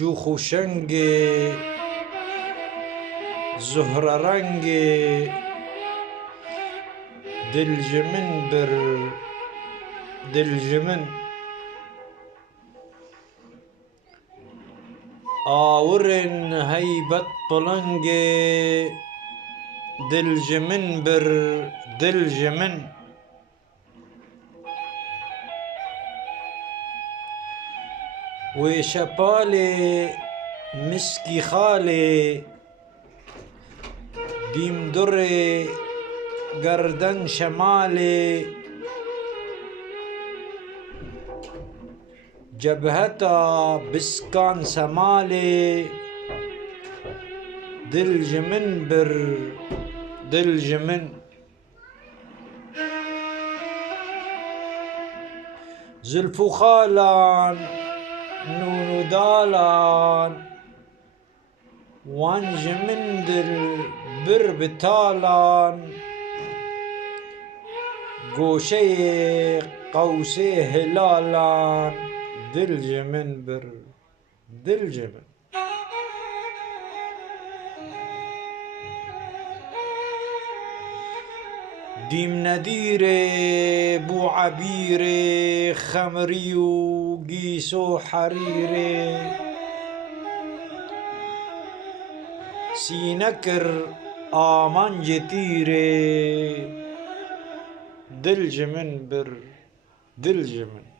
شوخ و شنگی زهره رنگی دلجمن بر دلجمن آورن هیبت بلنگی دلجمن بر دلجمن و شپالی مسکی خالی دیم در گردن شمالی جبهتا بسکان سمالی دلجمن بر دلجمن زلف و خالان نون و دالان وانج من دل بر بتالان گوشه قوسه هلالان دلجمن بر دلجمن دیم ندیر بو عبیر خمری و گیس و حریر سینکر آمنج تیره دلجمن بر دلجمن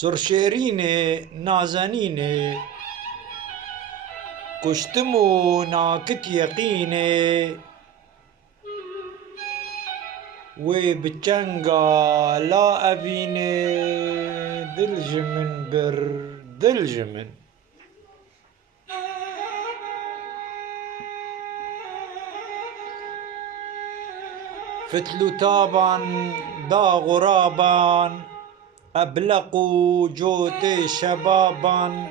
سرشیرین نازنین کشتم و ناکت یقینه و بچنگا لا ابینه دلجمن بر دلجمن فتلو تابان دا غرابان ابلق و جوت شبابان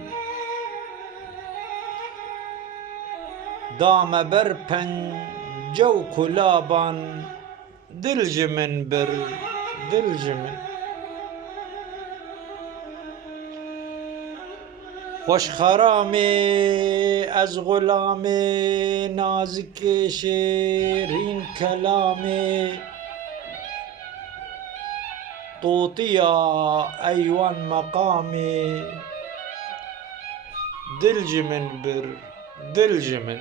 دام بر پنجه و کلابان دلجمن بر دلجمن خوش خرامی از غلام نازک شیرین کلامی طوطیا ایوان مقامی دلجمن بر دلجمن